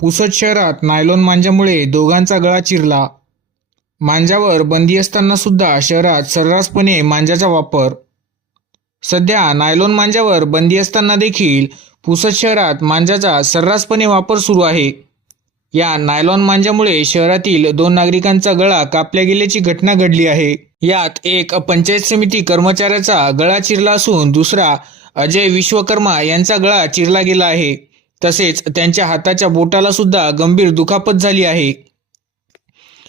पुसद शहरात नायलॉन मांजामुळे दोघांचा गळा चिरला. मांजावर बंदी असताना सुद्धा शहरात सर्रासपणे मांजाचा वापर. सध्या नायलॉन मांजावर बंदी असताना देखील पुसद शहरात मांजाचा सर्रासपणे वापर सुरू आहे. या नायलॉन मांजामुळे शहरातील दोन नागरिकांचा गळा कापल्या गेल्याची घटना घडली आहे. यात एक पंचायत समिती कर्मचाऱ्याचा गळा चिरला असून दुसरा अजय विश्वकर्मा यांचा गळा चिरला गेला आहे. तसेच त्यांच्या हाताच्या बोटाला सुद्धा गंभीर दुखापत झाली आहे.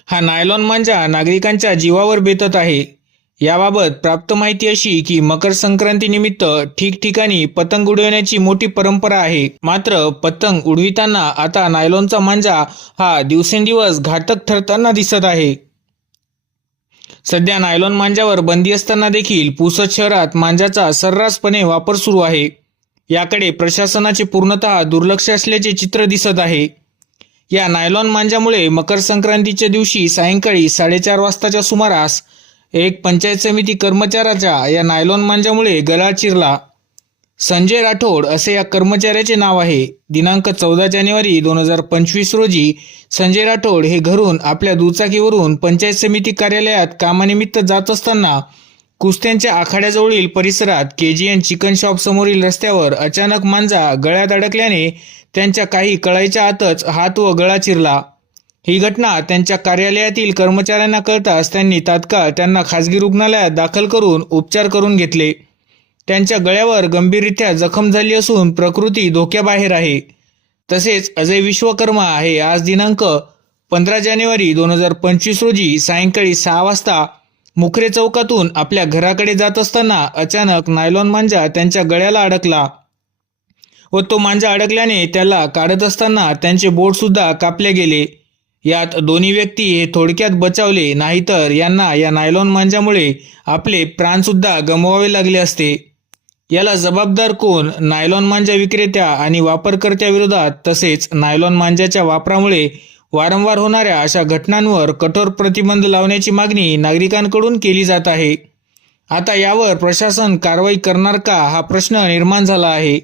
हा नायलॉन मांजा नागरिकांच्या जीवावर बेतत आहे. याबाबत प्राप्त माहिती अशी की मकर संक्रांती निमित्त ठिकठिकाणी पतंग उडविण्याची मोठी परंपरा आहे. मात्र पतंग उडविताना आता नायलॉनचा मांजा हा दिवसेंदिवस घातक ठरताना दिसत आहे. सध्या नायलॉन मांजावर बंदी असताना देखील पुसद शहरात मांजाचा सर्रासपणे वापर सुरू आहे. याकडे प्रशासनाचे पूर्णतः दुर्लक्ष असल्याचे चित्र दिसत आहे. या नायलॉन मांजामुळे मकर संक्रांतीच्या दिवशी सायंकाळी साडेचार वाजताच्या सुमारास एक पंचायत समिती कर्मचाऱ्याच्या या नायलॉन मांजामुळे गळा चिरला. संजय राठोड असे या कर्मचाऱ्याचे नाव आहे. दिनांक चौदा जानेवारी दोन हजार पंचवीस रोजी संजय राठोड हे घरून आपल्या दुचाकीवरून पंचायत समिती कार्यालयात कामानिमित्त जात असताना कुस्त्यांच्या आखाड्याजवळील परिसरात K G N chicken shop समोरील रस्त्यावर अचानक मांजा गळ्यात अडकल्याने त्यांच्या काही कळायच्या आतच हात व गळा चिरला. ही घटना त्यांच्या कार्यालयातील कर्मचाऱ्यांना कळताच त्यांनी तात्काळ त्यांना खासगी रुग्णालयात दाखल करून उपचार करून घेतले. त्यांच्या गळ्यावर गंभीररित्या जखम झाली असून प्रकृती धोक्याबाहेर आहे. तसेच अजय विश्वकर्मा हे आज दिनांक पंधरा जानेवारी दोन हजार पंचवीस रोजी सायंकाळी सहा वाजता मुखरे चौकातून आपल्या घराकडे जात असताना अचानक नायलॉन मांजा त्यांच्या गळ्याला अडकला व तो मांजा अडकल्याने त्याला काढत असताना त्यांचे बोट सुद्धा कापले गेले. यात दोन्ही व्यक्ती हे थोडक्यात बचावले नाहीतर यांना या नायलॉन मांजामुळे आपले प्राणसुद्धा गमवावे लागले असते. याला जबाबदार कोण? नायलॉन मांजा विक्रेत्या आणि वापरकर्त्याविरोधात तसेच नायलॉन मांजाच्या वापरामुळे वारंवार होणाऱ्या अशा घटनांवर कठोर प्रतिबंध लावण्याची मागणी नागरिकांकडून केली जात आहे. आता यावर प्रशासन कारवाई करणार का हा प्रश्न निर्माण झाला आहे.